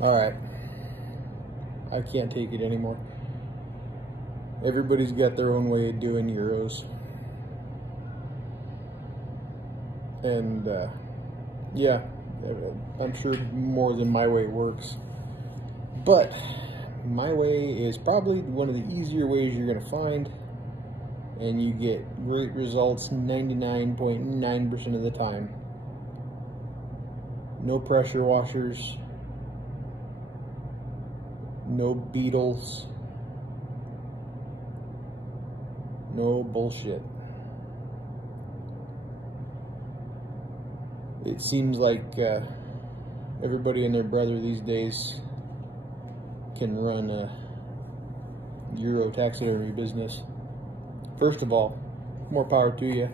Alright, I can't take it anymore. Everybody's got their own way of doing Euros. And yeah, I'm sure more than my way works. But my way is probably one of the easier ways you're going to find. And you get great results 99.9% of the time. No pressure washers. No beetles. No bullshit. It seems like everybody and their brother these days can run a Euro taxidermy business. First of all, more power to you.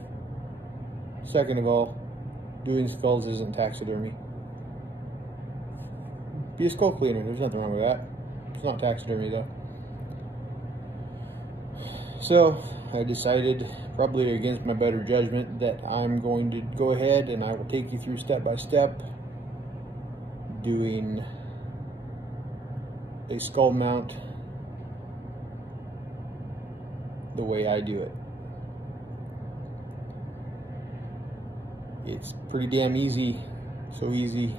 Second of all, doing skulls isn't taxidermy. Be a skull cleaner, there's nothing wrong with that. It's not taxidermy though. So I decided, probably against my better judgment, that I'm going to go ahead and I will take you through step by step doing a skull mount the way I do it. It's pretty damn easy, so easy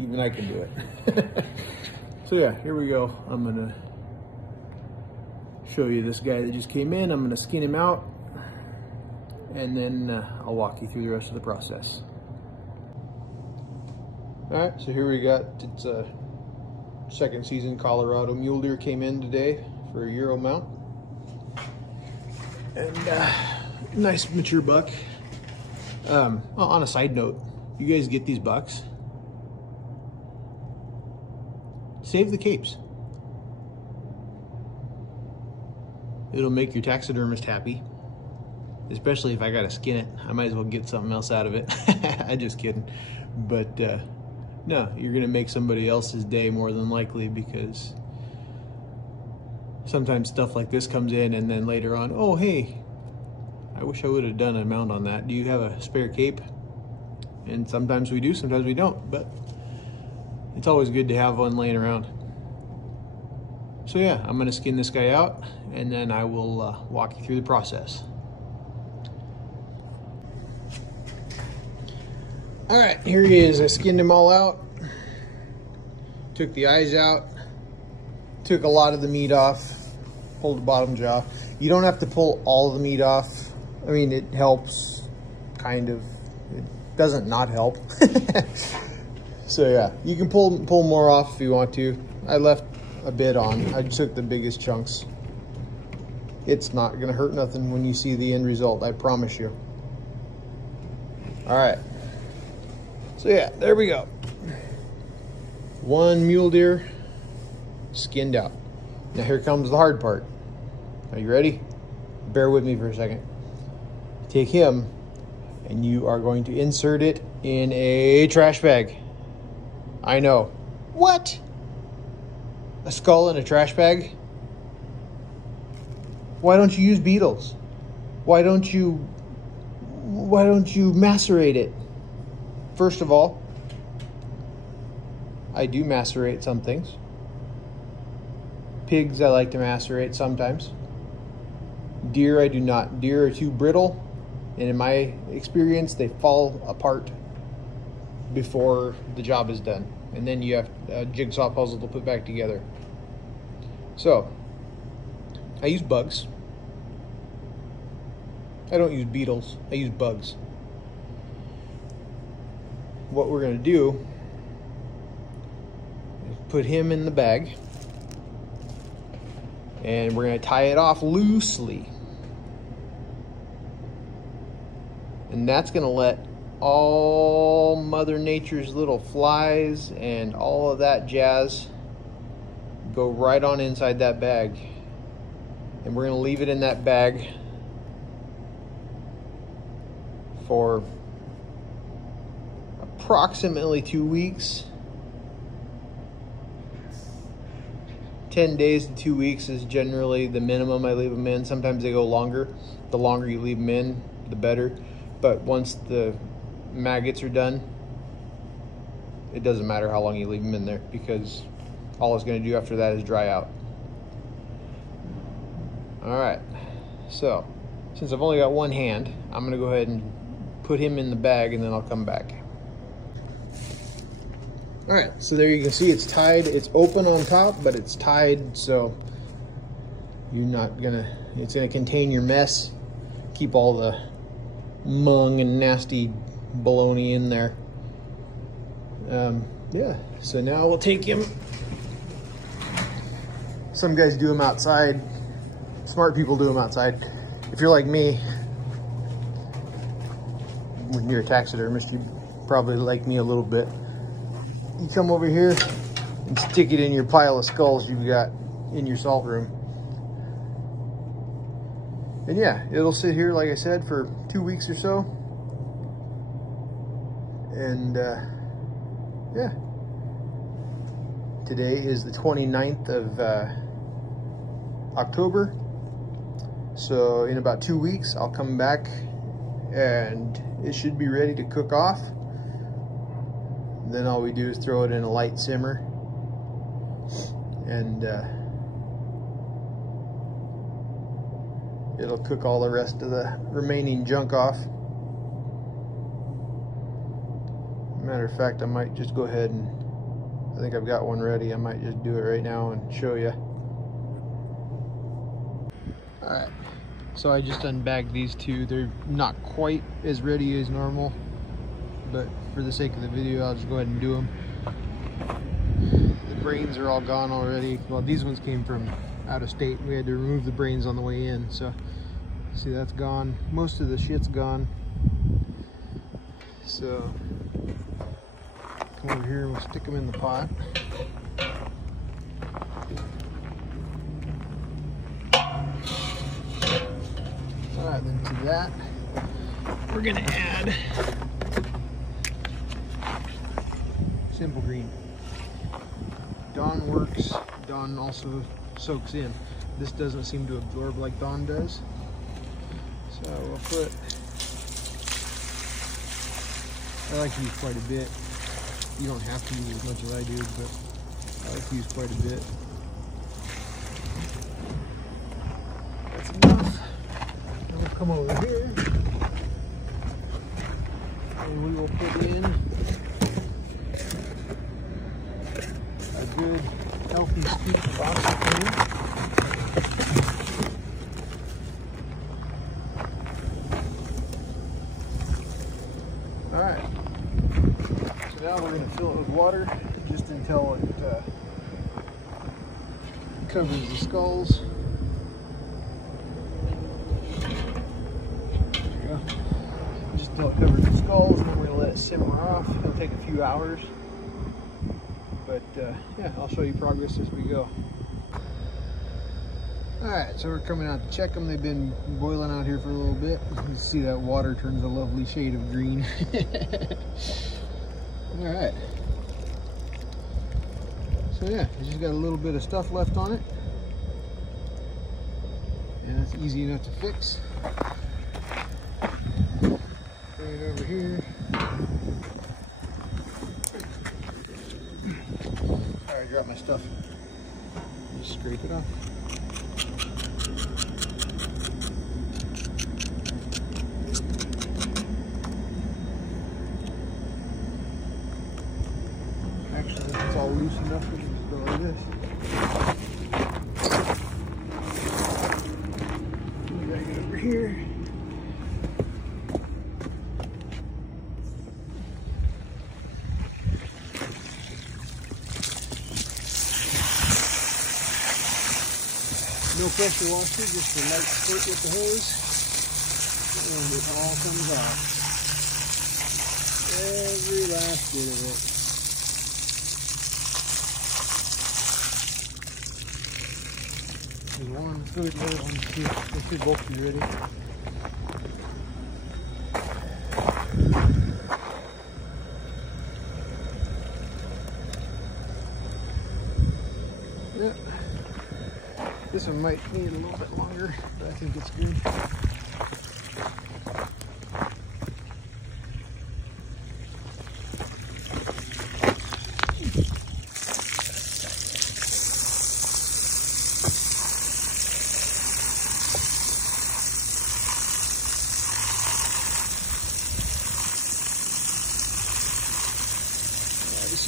even I can do it. So yeah, here we go. I'm gonna show you this guy that just came in. I'm gonna skin him out and then I'll walk you through the rest of the process. Alright, so here we got, it's a second season Colorado mule deer came in today for a Euro mount. And nice mature buck. Well, on a side note, you guys get these bucks, save the capes. It'll make your taxidermist happy, especially if I gotta skin it. I might as well get something else out of it. I'm just kidding. But no, you're gonna make somebody else's day more than likely, because sometimes stuff like this comes in and then later on, oh hey, I wish I would have done a mount on that. Do you have a spare cape? And sometimes we do, sometimes we don't, but it's always good to have one laying around. So yeah, I'm gonna skin this guy out and then I will walk you through the process. All right, here he is. I skinned him all out, took the eyes out, took a lot of the meat off, pulled the bottom jaw. You don't have to pull all the meat off. I mean, it helps, kind of. It doesn't not help. So yeah, you can pull more off if you want to. I left a bit on. I took the biggest chunks. It's not gonna hurt nothing when you see the end result, I promise you. All right. So yeah, there we go. One mule deer skinned out. Now here comes the hard part. Are you ready? Bear with me for a second. Take him and you are going to insert it in a trash bag. I know. What? A skull in a trash bag? Why don't you use beetles? Why don't you macerate it? First of all, I do macerate some things. Pigs I like to macerate sometimes. Deer I do not. Deer are too brittle, and in my experience they fall apart before the job is done, and then you have a jigsaw puzzle to put back together. So I use bugs. I don't use beetles, I use bugs. What we're going to do is put him in the bag and we're going to tie it off loosely, and that's going to let all Mother Nature's little flies and all of that jazz go right on inside that bag, and we're going to leave it in that bag for approximately 2 weeks. 10 days to 2 weeks is generally the minimum I leave them in. Sometimes they go longer. The longer you leave them in, the better. But once the maggots are done, it doesn't matter how long you leave them in there, because all it's going to do after that is dry out. All right, so since I've only got one hand, I'm going to go ahead and put him in the bag, and then I'll come back. All right, so there you can see it's tied. It's open on top, but it's tied, so it's gonna contain your mess, keep all the mung and nasty baloney in there. Yeah, so now we'll take him. Some guys do them outside. Smart people do them outside. If you're like me, when you're a taxidermist, you probably like me a little bit. You come over here and stick it in your pile of skulls you've got in your salt room. And yeah, it'll sit here, like I said, for 2 weeks or so. And yeah, today is the 29th of October. So in about 2 weeks, I'll come back and it should be ready to cook off. Then all we do is throw it in a light simmer, and it'll cook all the rest of the remaining junk off. Matter of fact, I might just go ahead and, I think I've got one ready. I might just do it right now and show you. All right, so I just unbagged these two. They're not quite as ready as normal, but for the sake of the video, I'll just go ahead and do them. The brains are all gone already. Well, these ones came from out of state. We had to remove the brains on the way in, so see, that's gone. Most of the shit's gone. So come over here and we'll stick them in the pot. All right, then to that, we're gonna add simple green. Dawn works. Dawn also soaks in. This doesn't seem to absorb like Dawn does. So we'll put, I like to use quite a bit. You don't have to use as much as I do, but I like to use quite a bit. That's enough. Now we'll come over here and we will put in a good healthy scoop of oxygen. All right, so now we're going to fill it with water just until it covers the skulls. There you go. Just until it covers the skulls, and then we're going to let it simmer off. It'll take a few hours. But yeah, I'll show you progress as we go. All right, so we're coming out to check them. They've been boiling out here for a little bit. You can see that water turns a lovely shade of green. All right. So yeah, it's just got a little bit of stuff left on it. And it's easy enough to fix. Bring it over here. Sorry, I dropped my stuff. Just scrape it off. Actually, it's all loose enough, we can just go like this. Drag it over here. No pressure washer, just a light squirt with the hose, and it all comes off. Every last bit of it. There's one, let's go to the other one, they should both be ready. Yep. This one might need a little bit longer, but I think it's good.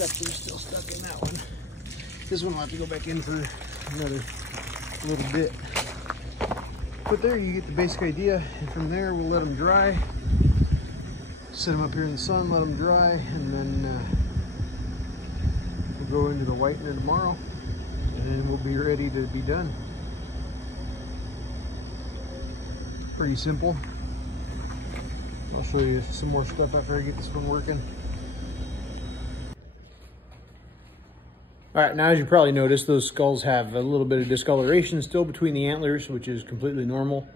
septum's still stuck in that one. This one will have to go back in for another little bit. But there you get the basic idea. And from there, we'll let them dry. Set them up here in the sun, let them dry, and then we'll go into the whitener tomorrow. And then we'll be ready to be done. Pretty simple. I'll show you some more stuff after I get this one working. All right, now as you probably noticed, those skulls have a little bit of discoloration still between the antlers, which is completely normal.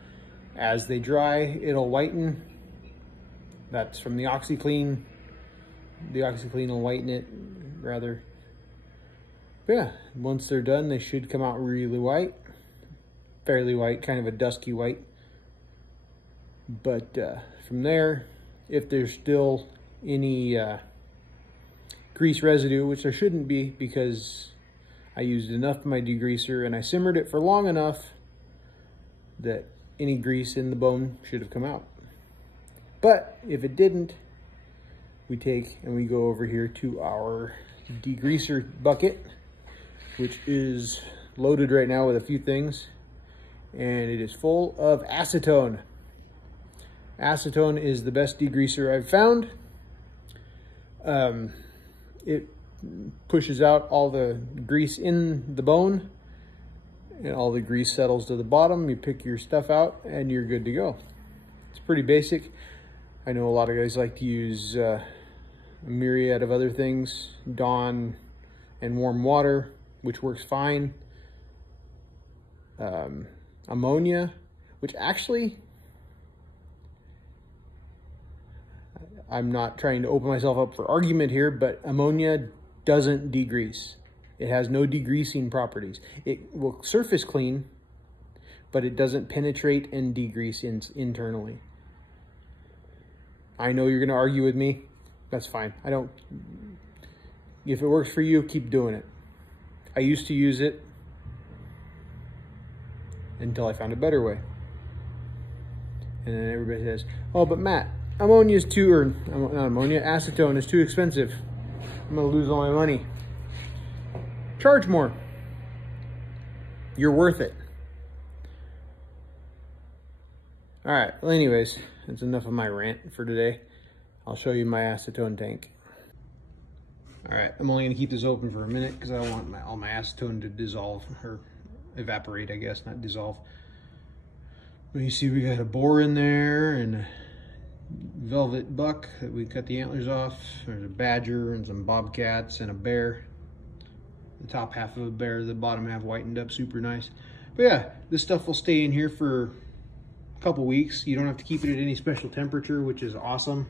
As they dry, it'll whiten. That's from the OxyClean. The OxyClean will whiten it, rather. But yeah, once they're done, they should come out really white. Fairly white, kind of a dusky white. But from there, if there's still any grease residue, which there shouldn't be because I used enough of my degreaser and I simmered it for long enough that any grease in the bone should have come out. But if it didn't, we take and we go over here to our degreaser bucket, which is loaded right now with a few things, and it is full of acetone. Acetone is the best degreaser I've found. It pushes out all the grease in the bone, and all the grease settles to the bottom. You pick your stuff out and you're good to go. It's pretty basic. I know a lot of guys like to use a myriad of other things, Dawn and warm water, which works fine. Ammonia, which actually, I'm not trying to open myself up for argument here, but ammonia doesn't degrease. It has no degreasing properties. It will surface clean, but it doesn't penetrate and degrease internally. I know you're going to argue with me. That's fine. If it works for you, keep doing it. I used to use it until I found a better way. And then everybody says, oh, but Matt, ammonia is too, or not ammonia, acetone is too expensive. I'm gonna lose all my money. Charge more. You're worth it. All right, well anyways, that's enough of my rant for today. I'll show you my acetone tank. All right, I'm only gonna keep this open for a minute because I don't want all my acetone to dissolve, or evaporate, I guess, not dissolve. But you see we got a boar in there and a velvet buck that we cut the antlers off. There's a badger and some bobcats and a bear. The top half of a bear, the bottom half whitened up, super nice. But yeah, this stuff will stay in here for a couple weeks. You don't have to keep it at any special temperature, which is awesome.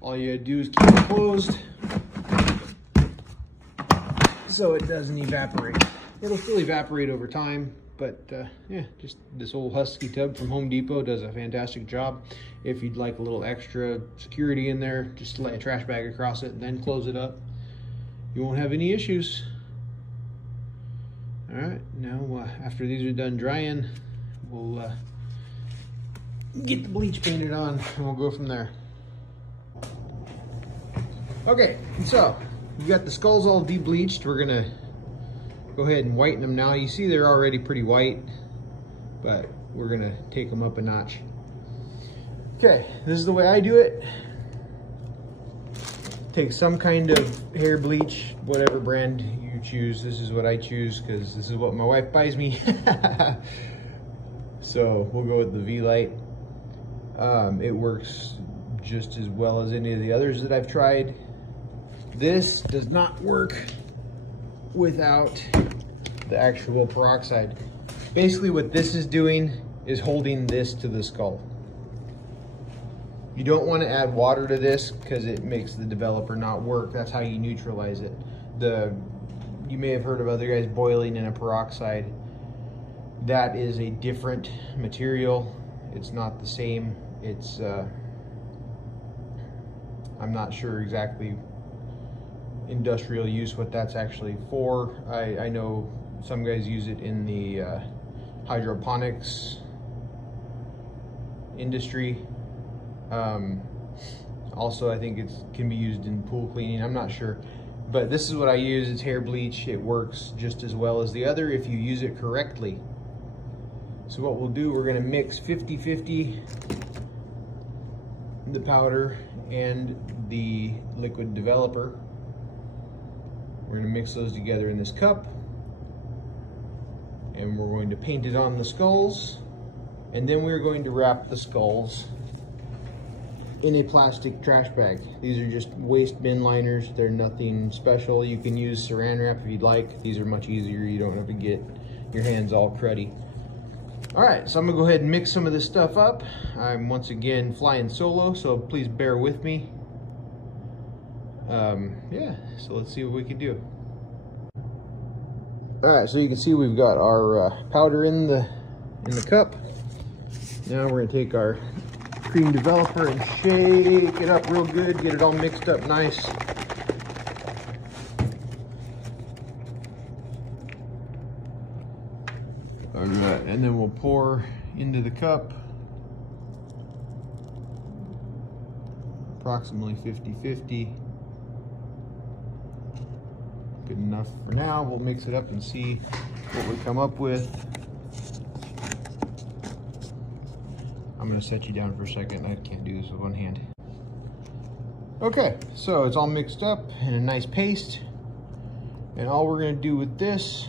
All you gotta do is keep it closed so it doesn't evaporate. It'll still evaporate over time, but yeah, just this old Husky tub from Home Depot does a fantastic job. If you'd like a little extra security in there, just lay a trash bag across it and then close it up. You won't have any issues. All right, now after these are done drying, we'll get the bleach painted on and we'll go from there. Okay, so we've got the skulls all de-bleached. We're gonna go ahead and whiten them now. You see they're already pretty white, but we're gonna take them up a notch. Okay, this is the way I do it. Take some kind of hair bleach, whatever brand you choose. This is what I choose because this is what my wife buys me. So we'll go with the V-Light. It works just as well as any of the others that I've tried. This does not work without the actual peroxide. Basically what this is doing is holding this to the skull. You don't want to add water to this because it makes the developer not work. That's how you neutralize it. You may have heard of other guys boiling in a peroxide. That is a different material. It's not the same. It's I'm not sure exactly industrial use what that's actually for. I know some guys use it in the hydroponics industry. Also, I think it can be used in pool cleaning. I'm not sure. But this is what I use. It's hair bleach. It works just as well as the other if you use it correctly. So what we'll do, we're gonna mix 50-50 the powder and the liquid developer. We're gonna mix those together in this cup, and we're going to paint it on the skulls, and then we're going to wrap the skulls in a plastic trash bag. These are just waste bin liners. They're nothing special. You can use saran wrap if you'd like. These are much easier. You don't have to get your hands all cruddy. All right, so I'm gonna go ahead and mix some of this stuff up. I'm once again flying solo, so please bear with me. Yeah, so let's see what we can do. All right, so you can see we've got our powder in the cup. Now we're gonna take our cream developer and shake it up real good, get it all mixed up nice. All right, and then we'll pour into the cup approximately 50-50. Good enough for now. We'll mix it up and see what we come up with. I'm gonna set you down for a second. I can't do this with one hand. Okay, so it's all mixed up in a nice paste. And all we're gonna do with this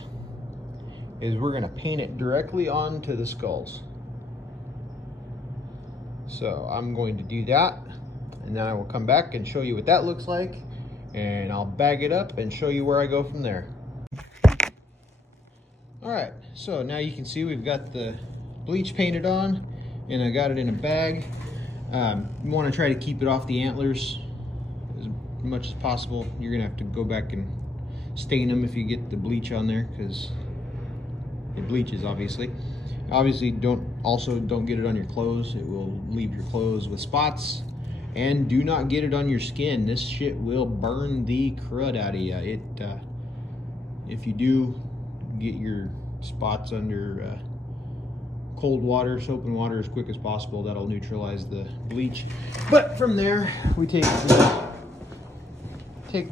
is we're gonna paint it directly onto the skulls. So I'm going to do that, and then I will come back and show you what that looks like, and I'll bag it up and show you where I go from there. All right, so now you can see we've got the bleach painted on, and I got it in a bag. You want to try to keep it off the antlers as much as possible. You're gonna have to go back and stain them if you get the bleach on there, because it bleaches obviously. Obviously don't get it on your clothes. It will leave your clothes with spots. And do not get it on your skin. This shit will burn the crud out of you. If you do get your spots under cold water, soap and water as quick as possible, that'll neutralize the bleach. But from there, we take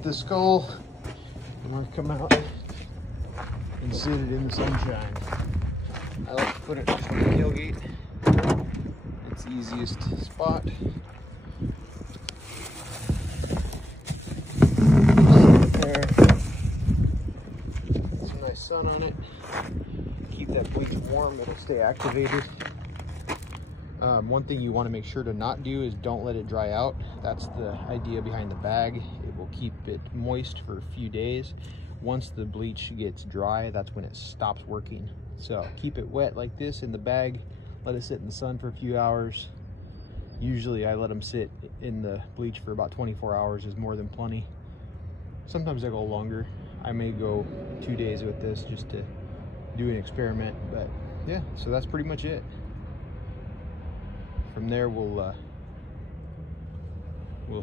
the skull, and we'll come out and sit it in the sunshine. I like to put it on the tailgate. It's the easiest spot. There. Some nice sun on it. Keep that bleach warm, it'll stay activated. One thing you want to make sure to not do is don't let it dry out. That's the idea behind the bag. It will keep it moist for a few days. Once the bleach gets dry, that's when it stops working. So keep it wet like this in the bag, let it sit in the sun for a few hours. Usually I let them sit in the bleach for about 24 hours is more than plenty. Sometimes I go longer. I may go 2 days with this just to do an experiment, but yeah, so that's pretty much it. From there we'll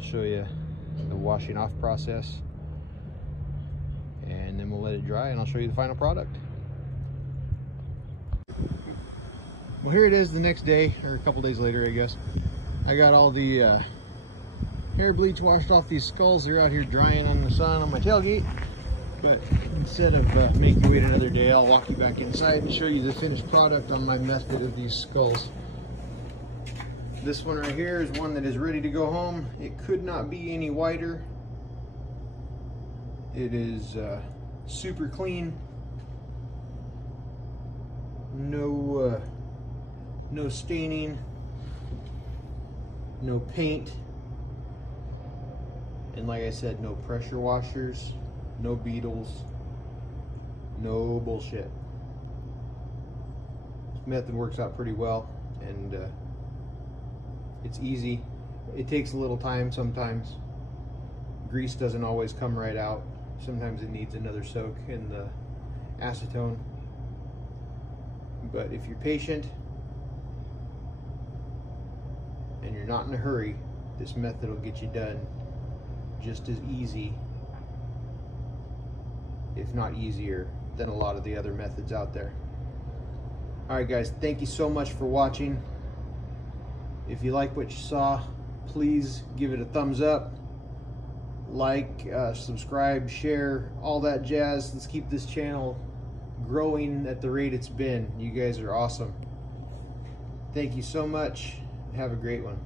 show you the washing off process, and then we'll let it dry and I'll show you the final product. Well, here it is the next day, or a couple days later I guess. I got all the hair bleach washed off these skulls. They're out here drying on the sun on my tailgate. But instead of making you wait another day, I'll walk you back inside and show you the finished product on my method of these skulls. This one right here is one that is ready to go home. It could not be any whiter. It is super clean. No staining, no paint, and like I said, no pressure washers, no beetles, no bullshit. This method works out pretty well, and it's easy. It takes a little time sometimes. Grease doesn't always come right out. Sometimes it needs another soak in the acetone. But if you're patient and you're not in a hurry, this method will get you done just as easy, if not easier, than a lot of the other methods out there. Alright guys, thank you so much for watching. If you like what you saw, please give it a thumbs up. like, subscribe, share, all that jazz. Let's keep this channel growing at the rate it's been. You guys are awesome. Thank you so much. Have a great one.